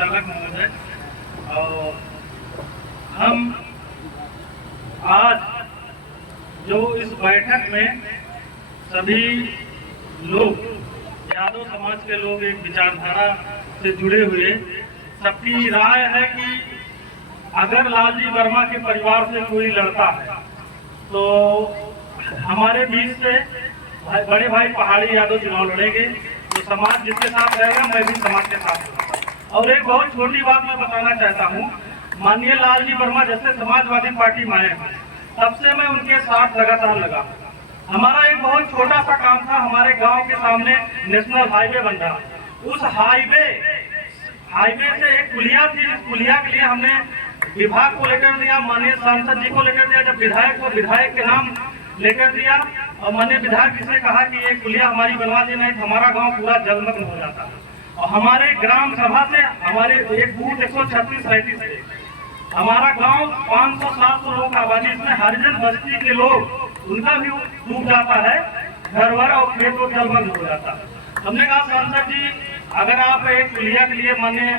संचालक महोदय, और हम आज जो इस बैठक में सभी लोग यादव समाज के लोग एक विचारधारा से जुड़े हुए, सबकी राय है कि अगर लालजी वर्मा के परिवार से कोई लड़ता है तो हमारे बीच से बड़े भाई पहाड़ी यादव चुनाव लड़ेंगे, तो समाज जिसके साथ रहेगा मैं भी समाज के साथ रहूंगा। और एक बहुत छोटी बात मैं बताना चाहता हूँ, माननीय लालजी वर्मा जैसे समाजवादी पार्टी में आए तब से मैं उनके साथ लगातार लगा। हमारा एक बहुत छोटा सा काम था, हमारे गांव के सामने नेशनल हाईवे बन रहा, उस हाईवे से एक पुलिया थी, इस पुलिया के लिए हमने विभाग को लेकर दिया, माननीय सांसद जी को लेकर दिया, जब विधायक को विधायक के नाम लेकर दिया और माननीय विधायक जी से कहा कि ये पुलिया हमारी बनवा देना है, तो हमारा गांव पूरा जलमग्न हो जाता। और हमारे ग्राम सभा से हमारे एक बूथ 136-37 थे, हमारा गांव 500-700 लोग का आबादी, इसमें हरिजन बस्ती के लोग उनका भी डूब जाता है, घर वर और खेत और जलमग्न हो जाता है। हमने कहा सांसद जी अगर आप एक पुलिया के लिए माननीय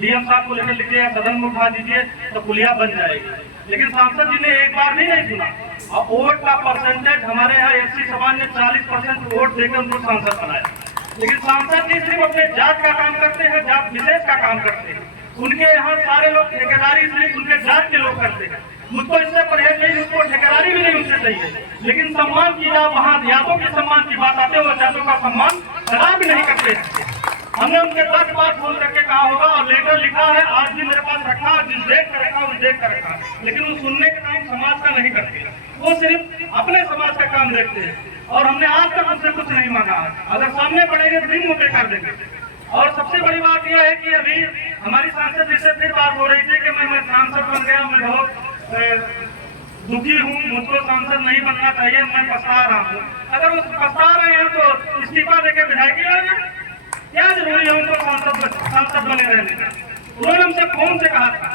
डीएम साहब को लेकर लिखिए, सदन में उठा दीजिए तो पुलिया बन जाएगी। लेकिन सांसद जी ने एक बार भी नहीं सुना, और वोट का परसेंटेज हमारे यहाँ एससी समाज ने 40% वोट देकर उनको सांसद बनाया। लेकिन सांसद जी सिर्फ अपने जात का काम करते हैं, जात विशेष का काम करते हैं। उनके यहाँ सारे लोग ठेकेदारी सिर्फ उनके जात के लोग करते हैं। मुझको इससे परहेज नहीं, मुझको ठेकेदारी भी नहीं उनसे चाहिए, लेकिन सम्मान की जब वहाँ यादों के सम्मान की बात आते हो, जातों का सम्मान कदा भी नहीं करते हैं। हमने उनके 10 बार फोन करके कहा होगा और लेटर लिखा है, आज भी मेरे पास रखा, जिस डेट का रखा उस डेट का रखा, लेकिन वो सुनने का काम समाज का नहीं करते, वो सिर्फ अपने समाज का काम देखते हैं। और हमने आज तक उनसे कुछ नहीं मांगा, अगर सामने पड़ेंगे तो भी मुँह पे कर देंगे। और सबसे बड़ी बात यह है कि अभी हमारी सांसद जी से फिर बात हो रही थी कि मैं सांसद बन गया, मैं बहुत दुखी हूँ, मुझको सांसद नहीं बनना चाहिए, मैं पछता रहा हूँ। अगर वो पछता रहे हैं तो इस्तीफा देकर विधायक लड़ेंगे, क्या जरूरी है उनको सांसद बने रहने का? उन्होंने हमसे फोन से कहा था।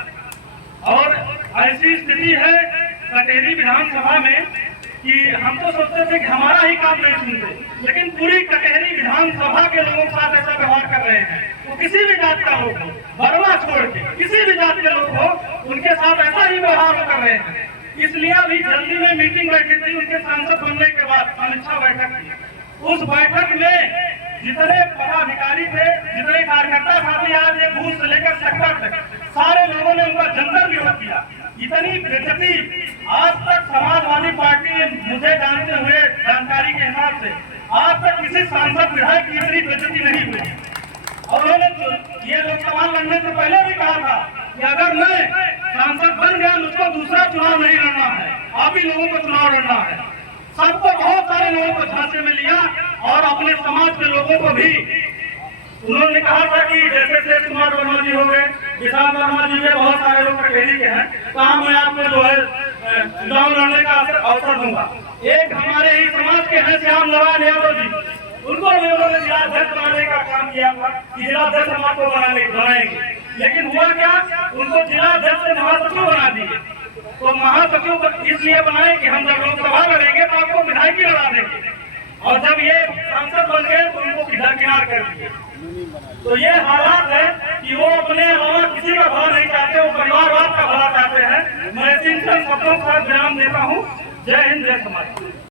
और ऐसी स्थिति है कटेरी विधानसभा में कि हम तो सोचते थे कि हमारा ही काम नहीं सुनते, लेकिन पूरी कटेरी विधानसभा के लोगों के साथ ऐसा व्यवहार कर रहे हैं। वो किसी भी जात का लोग हो, वर्मा छोड़ के किसी भी जात के लोग हो, उनके साथ ऐसा ही व्यवहार कर रहे हैं। इसलिए अभी जल्दी में मीटिंग बैठी थी उनके सांसद बनने के बाद, समीक्षा बैठक थी। उस बैठक में जितने पदाधिकारी थे, जितने कार्यकर्ता साथी, आज एक बूथ से लेकर सेक्टर तक सारे लोगों ने उनका जमकर विरोध किया। इतनी बेइज्जती आज तक समाजवादी पार्टी, मुझे जानते हुए जानकारी के हिसाब से आज तक किसी सांसद विधायक की इतनी बेइज्जती नहीं हुई। और उन्होंने ये लोकसभा लड़ने से पहले भी कहा था कि अगर मैं सांसद बन गया मुझको दूसरा चुनाव नहीं लड़ना है, आप ही लोगों को चुनाव लड़ना है। सबको, बहुत सारे लोगों को झांसे में लिया और अपने समाज के लोगों को भी उन्होंने कहा था कि जैसे शेष कुमार वर्मा जी हो गए, विशाल वर्मा जी के, बहुत सारे लोग कटेरी के हैं, कहा मैं आपको जो है चुनाव लड़ने का अवसर दूंगा। एक हमारे ही समाज के हैं श्याम नारायण यादव जी, उनको भी उन्होंने जिलाध्यक्ष बनाने का काम किया था कि जिलाध्यक्ष हम आपको बनाएंगे, लेकिन हुआ क्या, उनको जिलाध्यक्ष से महासचिव बना दिए। तो महासचिव इसलिए बनाए कि हम जब लोकसभा लड़ेंगे तो आपको विधायकी लड़ा देंगे, और जब ये सांसद बन गए तो उनको किनार कर दिए। तो ये हालात है कि वो अपने अलावा किसी का भला नहीं चाहते, वो परिवारवाद का भला चाहते हैं। मैं इन शब्दों का विराम देता हूँ। जय हिंद, जय समाज।